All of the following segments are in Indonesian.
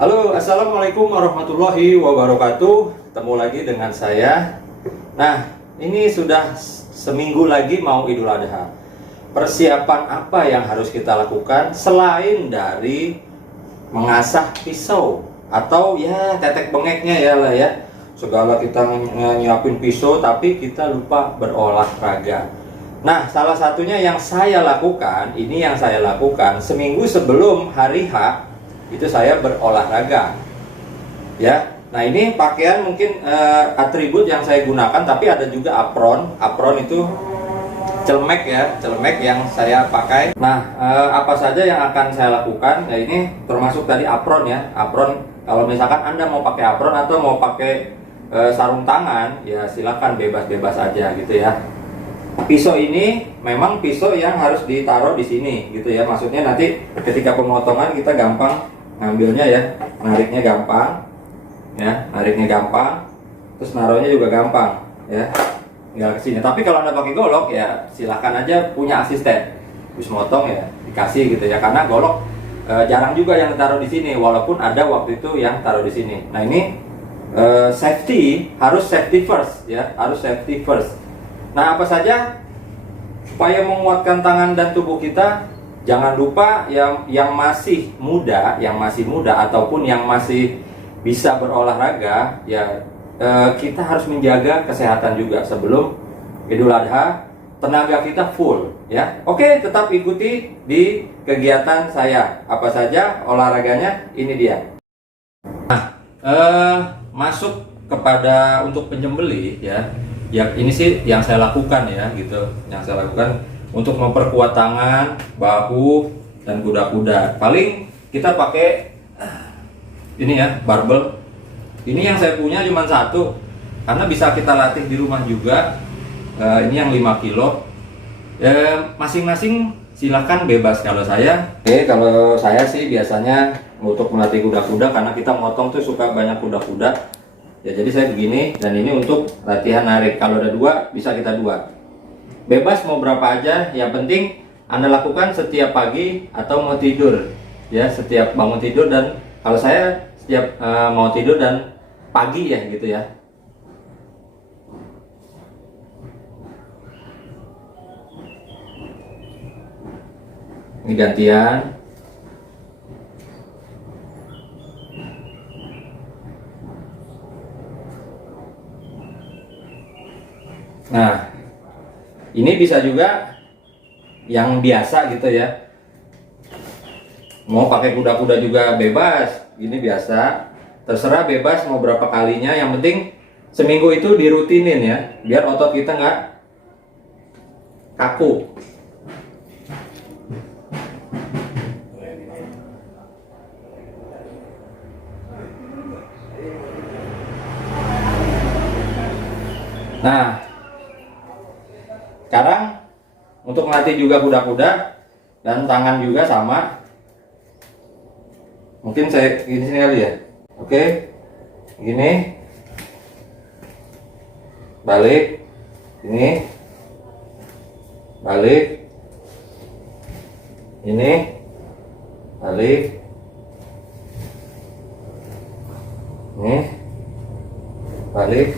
Halo, assalamualaikum warahmatullahi wabarakatuh. Ketemu lagi dengan saya. Nah, ini sudah seminggu lagi mau Idul Adha. Persiapan apa yang harus kita lakukan selain dari mengasah pisau atau ya tetek bengeknya ya lah ya. Segala kita nyiapin pisau tapi kita lupa berolahraga. Nah, salah satunya yang saya lakukan, ini yang saya lakukan seminggu sebelum hari H itu saya berolahraga ya. Nah, ini pakaian mungkin atribut yang saya gunakan, tapi ada juga apron. Apron itu celemek ya, celemek yang saya pakai. Nah, apa saja yang akan saya lakukan? Nah, ini termasuk tadi apron ya. Apron, kalau misalkan Anda mau pakai apron atau mau pakai sarung tangan, ya silakan, bebas-bebas aja gitu ya. Pisau ini memang pisau yang harus ditaruh di sini gitu ya. Maksudnya nanti ketika pemotongan kita gampang ngambilnya ya, nariknya gampang ya, nariknya gampang, terus naruhnya juga gampang ya, tinggal kesini. Tapi kalau Anda pakai golok ya silahkan aja punya asisten, terus motong ya dikasih gitu ya, karena golok jarang juga yang taruh di sini, walaupun ada waktu itu yang taruh di sini. Nah, ini safety, harus safety first ya, harus safety first. Nah, apa saja supaya menguatkan tangan dan tubuh kita? Jangan lupa yang masih muda, ataupun yang masih bisa berolahraga ya, kita harus menjaga kesehatan juga sebelum Idul Adha. Tenaga kita full ya. Oke, tetap ikuti di kegiatan saya. Apa saja olahraganya? Ini dia. Nah, masuk kepada untuk penyembelih ya. Ya, ini sih yang saya lakukan ya gitu. Yang saya lakukan untuk memperkuat tangan, bahu, dan kuda-kuda. Paling kita pakai ini ya, barbel. Ini yang saya punya cuma satu, karena bisa kita latih di rumah juga. Ini yang 5 kilo. Masing-masing silahkan bebas. Kalau saya sih biasanya untuk melatih kuda-kuda, karena kita motong tuh suka banyak kuda-kuda. Ya, jadi saya begini, dan ini untuk latihan narik. Kalau ada dua, bisa kita dua. Bebas mau berapa aja, yang penting Anda lakukan setiap pagi atau mau tidur ya, setiap bangun tidur. Dan kalau saya setiap mau tidur dan pagi ya gitu ya. Ini gantian. Nah, ini bisa juga yang biasa gitu ya. Mau pakai kuda-kuda juga bebas. Ini biasa. Terserah, bebas mau berapa kalinya. Yang penting seminggu itu dirutinin ya, biar otot kita nggak kaku. Nah, sekarang untuk melatih juga kuda-kuda dan tangan juga sama. Mungkin saya gini sini kali ya. Oke, gini, balik, ini, balik, ini, balik, ini, balik,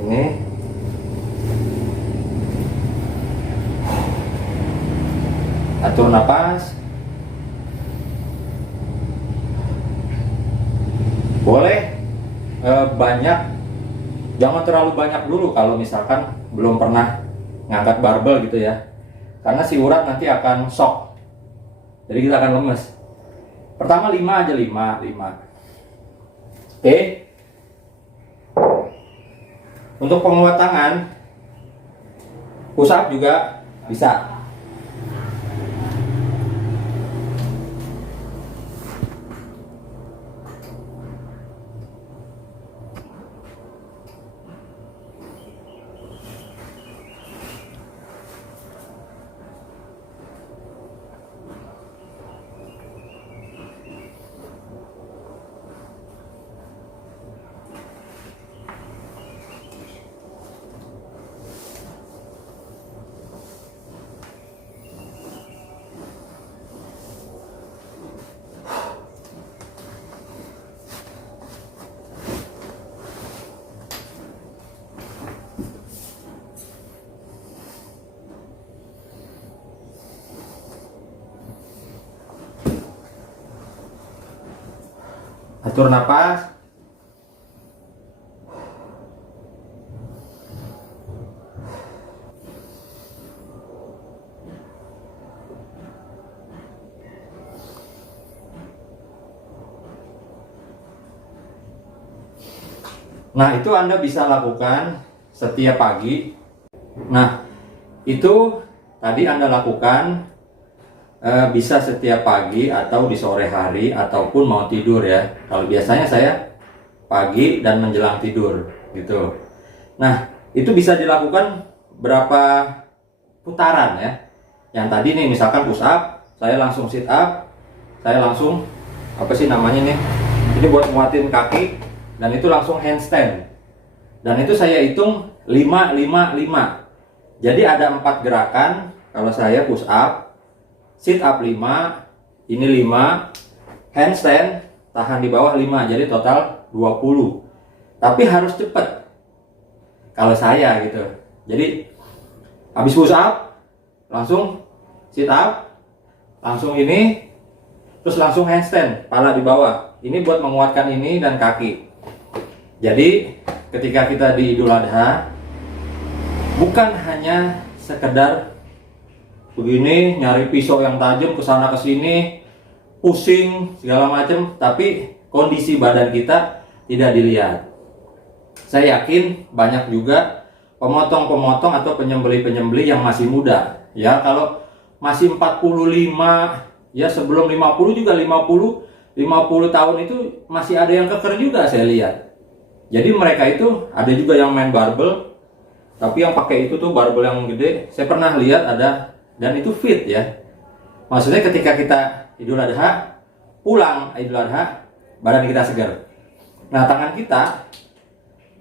ini. Atur napas. Boleh banyak, jangan terlalu banyak dulu kalau misalkan belum pernah ngangkat barbel gitu ya, karena si urat nanti akan shock, jadi kita akan lemes. Pertama 5 aja, 5. Oke. Untuk penguat tangan, push up juga bisa. Atur napas. Nah, itu Anda bisa lakukan setiap pagi. Nah, itu tadi Anda lakukan bisa setiap pagi atau di sore hari ataupun mau tidur ya. Kalau biasanya saya pagi dan menjelang tidur gitu. Nah, itu bisa dilakukan berapa putaran ya. Yang tadi nih misalkan push up, saya langsung sit up, saya langsung apa sih namanya nih? Ini buat nguatin kaki dan itu langsung handstand. Dan itu saya hitung 5 5 5. Jadi ada 4 gerakan kalau saya push up, sit up 5, ini 5, handstand tahan di bawah 5, jadi total 20. Tapi harus cepat kalau saya gitu. Jadi habis push up langsung sit up, langsung ini, terus langsung handstand pala di bawah. Ini buat menguatkan ini dan kaki. Jadi ketika kita di Idul Adha, bukan hanya sekedar begini nyari pisau yang tajam ke sana ke sini, pusing segala macam, tapi kondisi badan kita tidak dilihat. Saya yakin banyak juga pemotong-pemotong atau penyembelih-penyembelih yang masih muda. Ya, kalau masih 45, ya sebelum 50 juga 50 tahun itu masih ada yang keker juga saya lihat. Jadi mereka itu ada juga yang main barbel, tapi yang pakai itu tuh barbel yang gede. Saya pernah lihat ada, dan itu fit ya. Maksudnya ketika kita Idul Adha, pulang Idul Adha, badan kita segar. Nah, tangan kita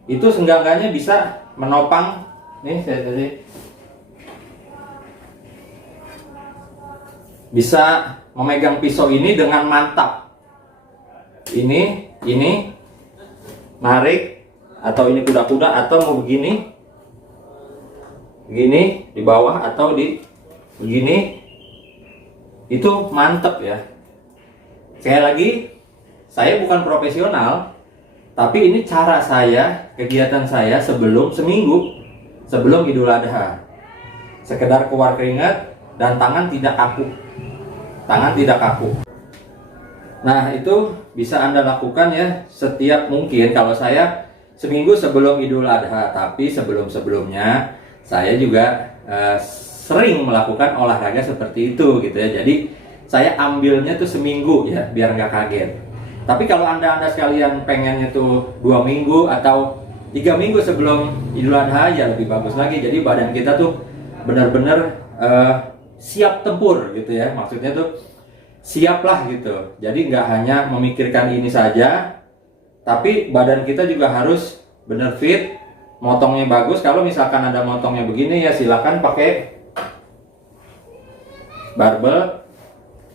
itu seenggak-enggaknya bisa menopang, nih saya tadi bisa memegang pisau ini dengan mantap. Ini narik, atau ini kuda-kuda, atau mau begini di bawah atau di begini, itu mantep ya. Sekali lagi, saya bukan profesional, tapi ini cara saya, kegiatan saya seminggu sebelum Idul Adha. Sekedar keluar keringat dan tangan tidak kaku. Nah, itu bisa Anda lakukan ya setiap mungkin. Kalau saya seminggu sebelum Idul Adha, tapi sebelum-sebelumnya saya juga sering melakukan olahraga seperti itu gitu ya. Jadi saya ambilnya tuh seminggu ya biar nggak kaget. Tapi kalau anda sekalian pengennya tuh 2 minggu atau 3 minggu sebelum Idul Adha ya lebih bagus lagi. Jadi badan kita tuh benar-benar siap tempur gitu ya. Maksudnya tuh siaplah gitu. Jadi nggak hanya memikirkan ini saja, tapi badan kita juga harus benar fit, motongnya bagus. Kalau misalkan ada motongnya begini ya silakan pakai barbel,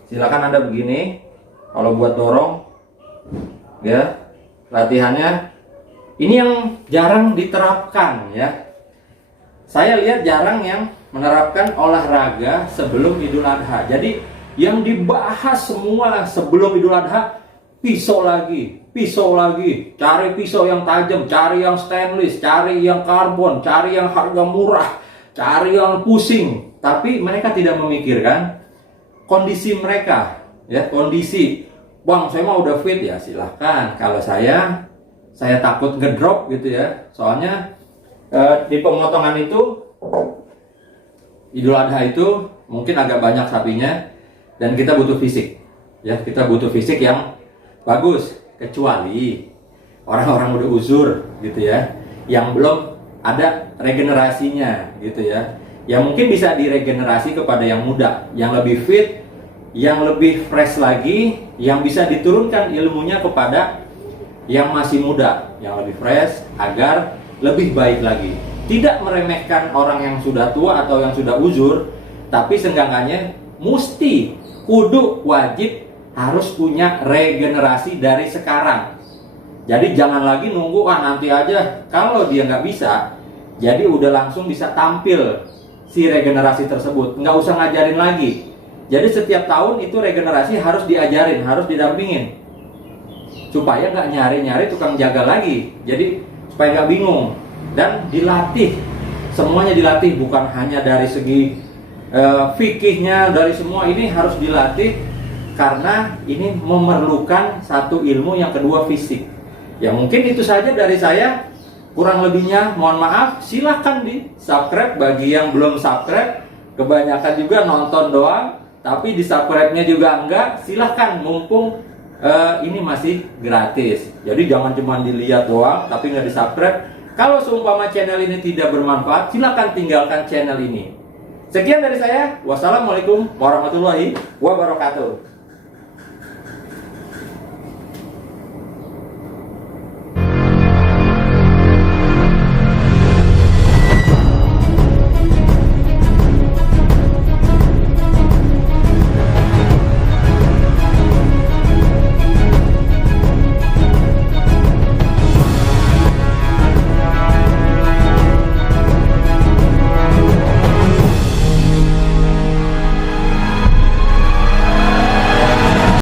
silakan Anda begini. Kalau buat dorong ya, latihannya ini yang jarang diterapkan ya. Saya lihat jarang yang menerapkan olahraga sebelum Idul Adha. Jadi yang dibahas semua sebelum Idul Adha, pisau lagi, cari pisau yang tajam, cari yang stainless, cari yang karbon, cari yang harga murah, cari yang pusing. Tapi mereka tidak memikirkan kondisi mereka, ya, kondisi. Bang, saya mau udah fit ya, silahkan. Kalau saya takut ngedrop gitu ya. Soalnya di pemotongan itu Idul Adha itu mungkin agak banyak sapinya. Dan kita butuh fisik, ya, kita butuh fisik yang bagus. Kecuali orang-orang udah uzur, gitu ya, yang belum ada regenerasinya, gitu ya. Yang mungkin bisa diregenerasi kepada yang muda, yang lebih fit, yang lebih fresh lagi, yang bisa diturunkan ilmunya kepada yang masih muda, yang lebih fresh, agar lebih baik lagi. Tidak meremehkan orang yang sudah tua atau yang sudah uzur, tapi seenggaknya mesti kudu wajib harus punya regenerasi dari sekarang. Jadi jangan lagi nunggu nanti aja. Kalau dia nggak bisa, jadi udah langsung bisa tampil si regenerasi tersebut. Nggak usah ngajarin lagi. Jadi setiap tahun itu regenerasi harus diajarin, harus didampingin. supaya nggak nyari-nyari tukang jaga lagi. Jadi supaya nggak bingung, dan dilatih, semuanya dilatih, bukan hanya dari segi fikihnya, dari semua ini harus dilatih, karena ini memerlukan satu ilmu, yang kedua fisik. Ya mungkin itu saja dari saya, kurang lebihnya mohon maaf. Silahkan di subscribe bagi yang belum subscribe, kebanyakan juga nonton doang tapi di subscribe-nya juga enggak. Silahkan, mumpung ini masih gratis, jadi jangan cuma dilihat doang tapi nggak di subscribe. Kalau seumpama channel ini tidak bermanfaat, silahkan tinggalkan channel ini. Sekian dari saya, wassalamualaikum warahmatullahi wabarakatuh.